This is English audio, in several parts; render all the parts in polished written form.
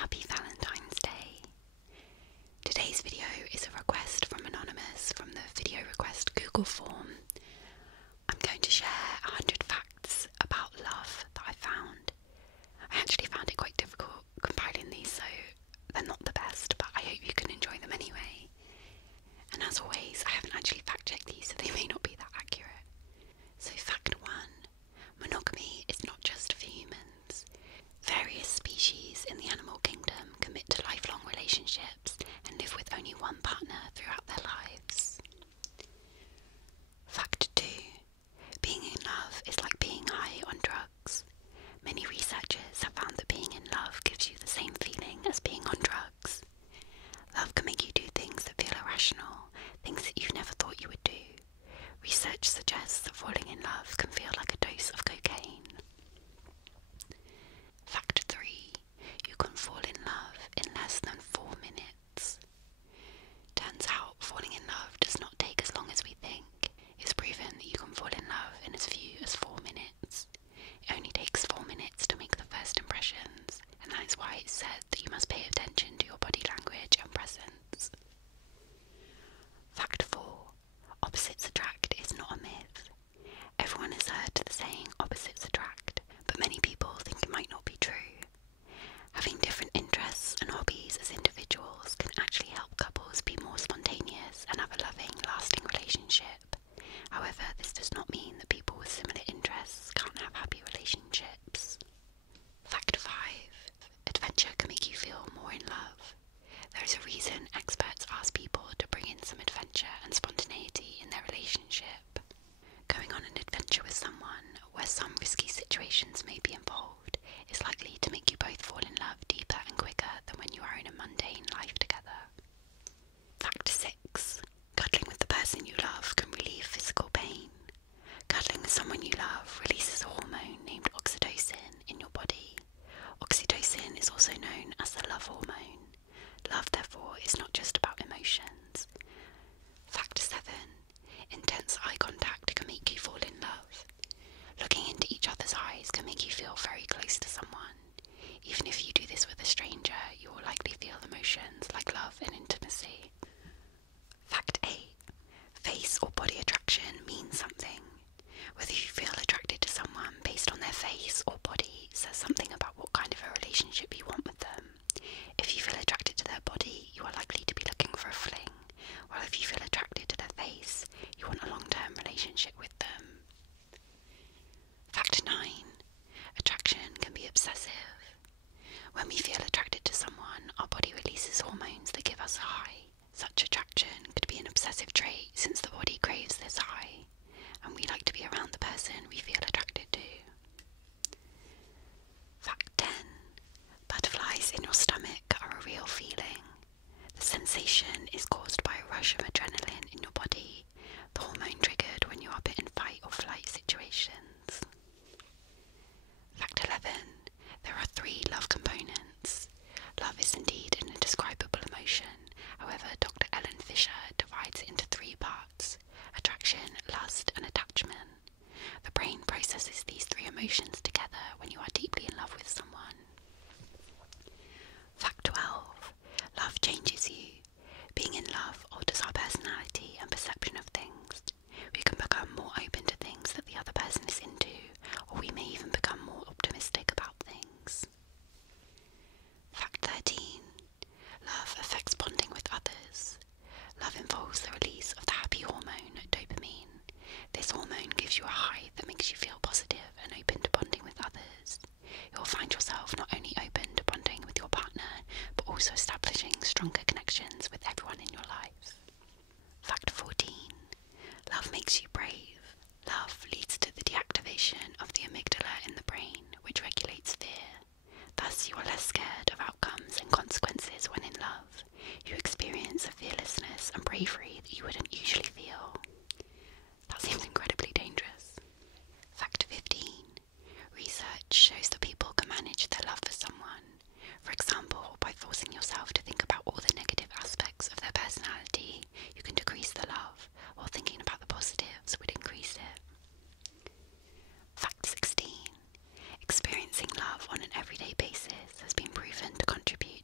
happy Valentine's Day. Today's video is a request from Anonymous from the video request Google form. I'm going to share 100 facts about love that I found. I actually found it quite difficult compiling these, so they're not the best, but I hope you can enjoy them anyway. And as always, I haven't actually fact-checked these, so they may not be that accurate. So fact 1, monogamy is not just for humans. Various species in the animal kingdom commit to lifelong relationships and live with only one partner throughout their lives. Fact 2, being in love is like being high on drugs. Many researchers have found that being in love gives you the same feeling as being on drugs. Love can make you do things that feel irrational, things that you've never thought you would do. Research suggests that falling in love can feel like a dose of cocaine. Fact 3, you can fall in love in less than 4 minutes. Turns out falling in love does not take as long as we think. It's proven that you can fall in love in as few as 4 minutes. It only takes 4 minutes to make the first impressions, and that is why it's said that you must pay attention to your body language and presence. Fact 4, opposites attract is not a myth. Everyone has heard the saying opposites attract, but many people think it might not be true. Having different interests and hobbies as individuals can actually help couples be more spontaneous and have a loving, lasting relationship. However, this does not mean that people with similar interests can't have happy relationships. Fact 5, adventure can make you feel more in love. There is a reason experts ask people to bring in some adventure and spontaneity in their relationship. Going on an adventure with someone where some risky situations may be involved is likely to make you both fall in love deeper and quicker than when you are in a mundane life together. Fact 6, cuddling with the person you love can relieve physical pain. Cuddling with someone you love releases a hormone named oxytocin in your body. Oxytocin is also known as the love hormone. Love, therefore, is not just about emotions. Fact 7, intense eye contact can make you fall in love. Looking into each other's eyes can make you feel very close to someone. Even if you do this with a stranger, you will likely feel emotions like love and intimacy. Fact 8, face or body attraction means something. Whether you feel attracted to someone based on their face or body says something about what kind of a relationship you want with them. If you feel attracted to their body, you are likely to be looking for a fling, while if you feel attracted to their face, you want a long-term relationship with them. Fact 9, attraction can be obsessive. When we feel attracted to someone, our body releases hormones that give us a high. Such attraction could be an obsessive trait since the body craves this high, and we like to be around the person we feel attracted to. Fact 10, butterflies in your stomach are a real feeling. The sensation is caused by a rush of adrenaline in your body, the hormone triggered when you are put in fight or flight situations. Fact 11, there are 3 love components. Love is indeed an indescribable emotion. However, Dr. Ellen Fisher divides it into 3 parts: attraction, lust, and attachment. The brain processes these 3 emotions together when you are deeply in love with someone. Fact 12, love changes you. Being in love alters our personality and perception of things. We can become more open to things that the other person is into, or we may even become more optimistic about things. Fact 13, love affects bonding with others. Love involves the release of the happy hormone, dopamine. This hormone gives you a high that makes you feel positive and open to bonding with others. You'll find yourself not only open to bonding with your partner, but also establishing stronger connections with everyone in your life. Fact 14, love makes you brave. Love leads to the deactivation of the amygdala in the brain, which regulates fear. Thus, you are less scared of outcomes and consequences when in love. You experience a fearlessness and bravery that you wouldn't usually feel. That seems incredibly dangerous. Fact 15, research shows that people can manage their love for someone. For example, by forcing yourself to think about all the negative aspects of their personality, you can decrease the love, while thinking about the positives would increase it. Fact 16, experiencing love on an everyday basis has been proven to contribute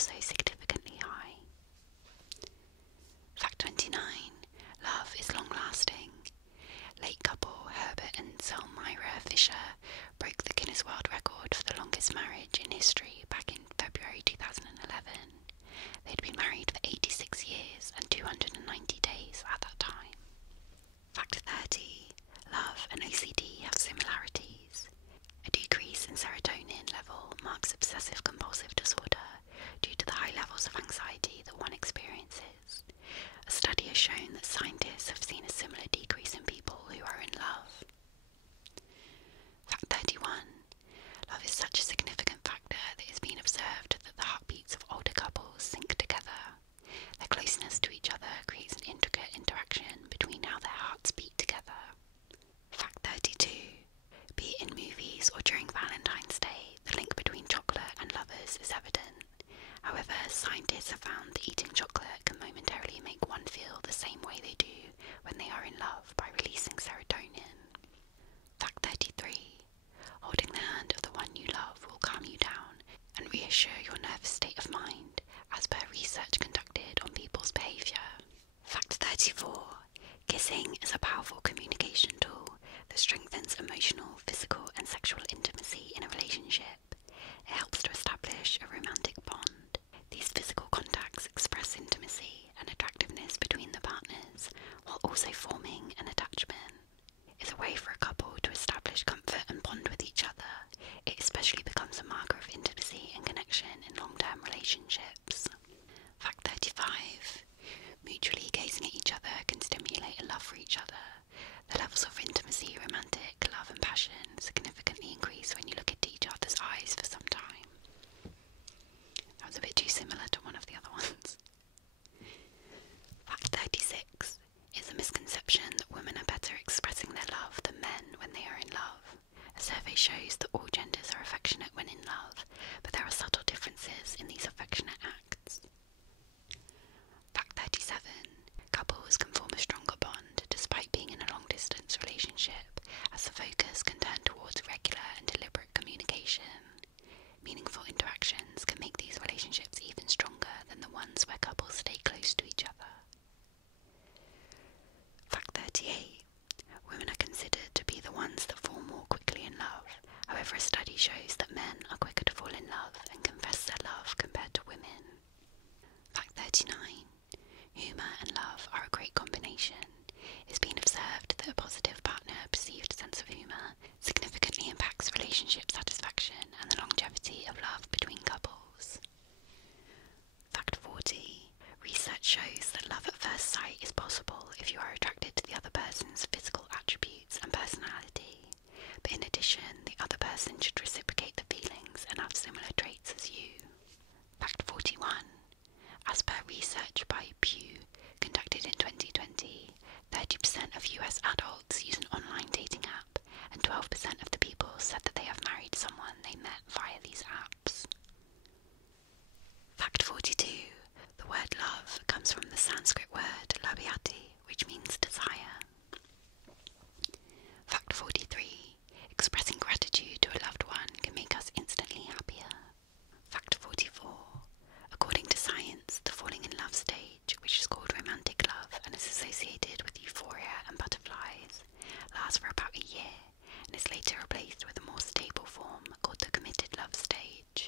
also significantly high. Fact 29. Love is long-lasting. Late couple Herbert and Selmyra Fisher broke the Guinness World Record for the longest marriage in history back in February 2011. They'd been married for 86 years and 290 days at that time. Fact 30. Love and OCD have similarities. A decrease in serotonin level marks obsessive-compulsive disorder due to the high levels of anxiety that one experiences. A study has shown that scientists have seen a similar decrease in people who are in love. Fact 31. Love is such a significant factor that it's been observed that the heartbeats of older couples sync together. Their closeness to each other creates an intricate interaction between how their hearts beat together. Fact 32. Be it in movies or during Valentine's Day, the link between chocolate and lovers is evident. However, scientists have found that eating chocolate can momentarily make one feel the same way they do when they are in love by releasing serotonin. Fact 33. Holding the hand of the one you love will calm you down and reassure your nervous state of mind, as per research conducted on people's behaviour. Fact 34. Kissing is a powerful communication tool that strengthens emotional, physical and sexual intimacy in a relationship. It helps to establish a romantic bond. These physical contacts express intimacy and attractiveness between the partners, while also forming an attachment. It's a way for a couple to establish comfort and bond with each other. It especially becomes a marker of intimacy and connection in long-term relationships. Fact 35. Mutually gazing at each other can stimulate a love for each other. The levels of intimacy, romantic, love and passion significantly increase when you look into each other's eyes for some time. That was a bit too similar to one of the other ones. Fact 36. It's a misconception that women are better expressing their love than men when they are in love. A survey shows that all genders are affectionate when in love, but there are subtle differences in these affectionate acts. Fact 37. Couples can form a stronger bond despite being in a long-distance relationship, as the focus can turn towards regular and deliberate communication. Meaningful interactions can make these relationships even stronger than the ones where couples stay close to each other. Fact 38. Women are considered to be the ones that fall more quickly in love. However, a study shows that men are quicker to fall in love and confess their love compared to women. Fact 39. Humour and love are a great combination. It's been observed that a positive partner-perceived sense of humour significantly impacts relationship satisfaction and the longevity of love between couples. Fact 40. Research shows that love at first sight is possible if you are attracted to the other person's physical attributes and personality. But in addition, the other person should reciprocate the feelings and have similar traits as you. Fact 41. As per research by Pew, conducted in 2020, 30% of US adults use an online dating app, and 12% of the people said that they have married someone they met via these apps. Fact 42. The word love comes from the Sanskrit word labhyati, which means desire. Fact 43. Expressing gratitude to a loved one can make us instantly happier. Fact 44. According to science, the falling in love stage, which is called romantic love and is associated with euphoria and butterflies, lasts for about a year and is later replaced with a more stable form called the committed love stage.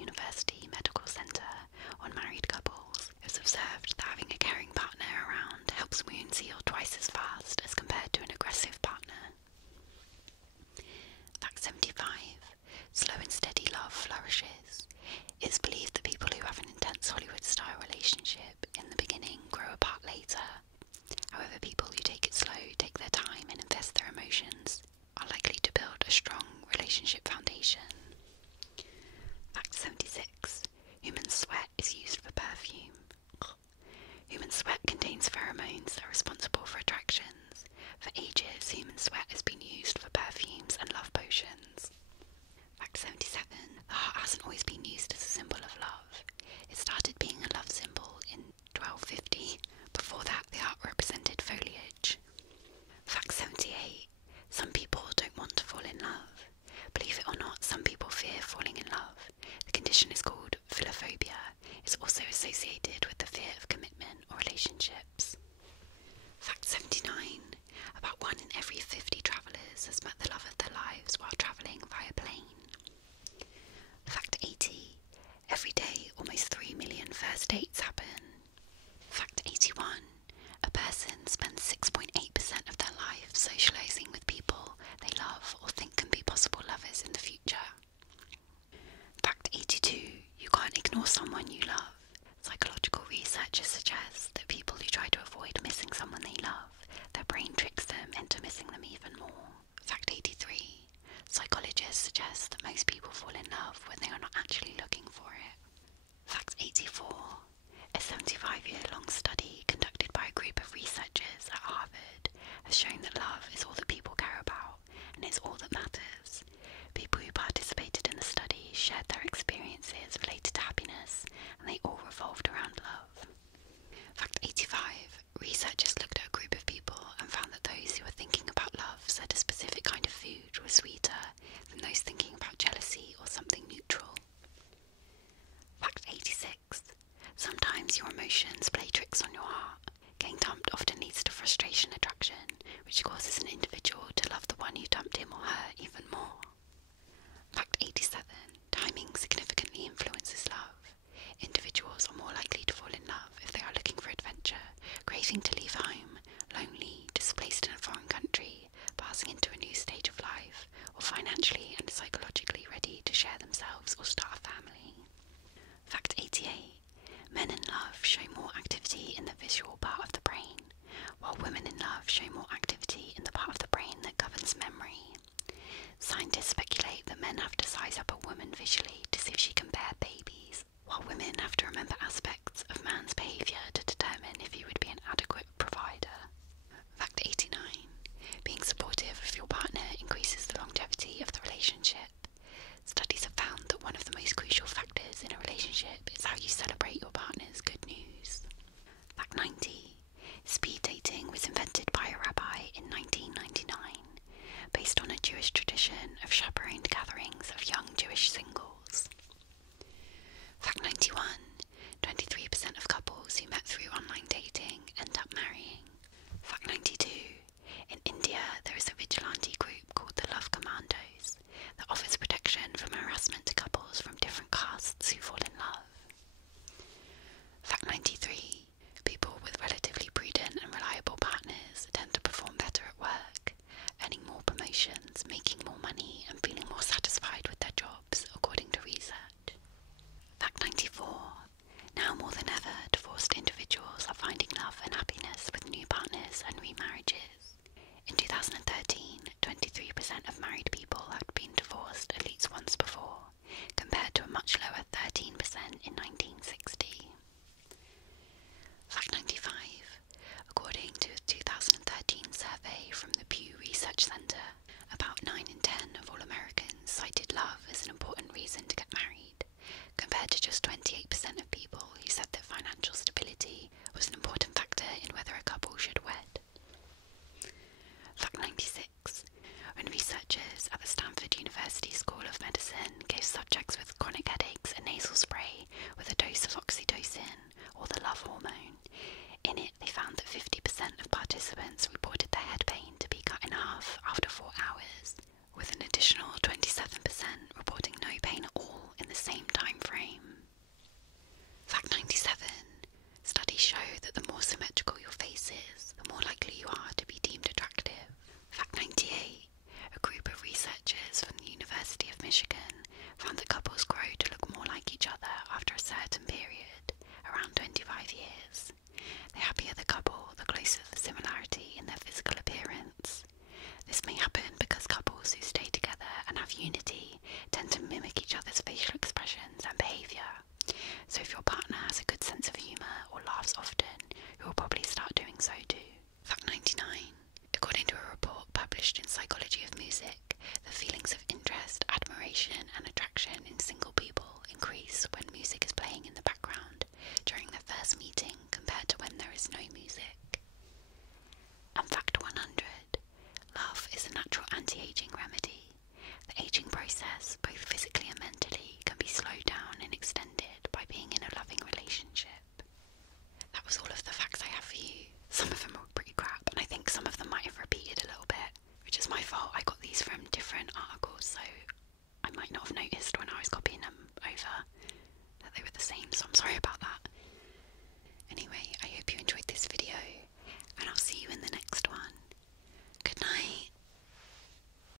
University Medical Center on married couples. It was observed that having a caring partner around helps wounds heal twice as fast as compared to an aggressive partner. Fact 75. Slow and steady love flourishes. It's believed that people who have an intense Hollywood-style relationship in the beginning grow apart later. However, people who take it slow, take their time and invest their emotions are likely to build a strong relationship foundation. Fact 76. Human sweat is used for perfume. Human sweat contains pheromones that are responsible for attractions. For ages, human sweat has been used for perfumes and love potions. Fact 77. The heart hasn't always been used as a symbol of love. It started being a love symbol in 1250. Before that, the heart represented foliage. Fact 78. Some people don't want to fall in love. Believe it or not, some people fear falling in love. The condition is called philophobia. It's also associated with the fear of commitment or relationships. Fact 79. About 1 in every 50 travellers has met the love of their lives while travelling via plane. Fact 80. Every day, almost 3 million first dates happen. Fact 81. A person spends 6.8% of their life socialising with people they love or think can be possible lovers in the future. Fact 82. You can't ignore someone you love. Psychological researchers suggest that people who try to avoid missing someone they love, their brain tricks them into missing them even more. Fact 83. Psychologists suggest that most people fall in love when they are not actually looking for it. Fact 84. A 75-year-long study conducted by a group of researchers at Harvard has shown that love is all that people care about and is all that matters. People who participated in the study shared their experiences related to happiness, and they all revolved around love. Fact 85. Researchers looked at a group of people and found that those who were thinking about love said a specific kind of food was sweeter than those thinking about jealousy or something neutral. Fact 86. Sometimes your emotions play tricks on your heart. Getting dumped often leads to frustration attraction, which causes an individual to love the one who dumped him or her even more.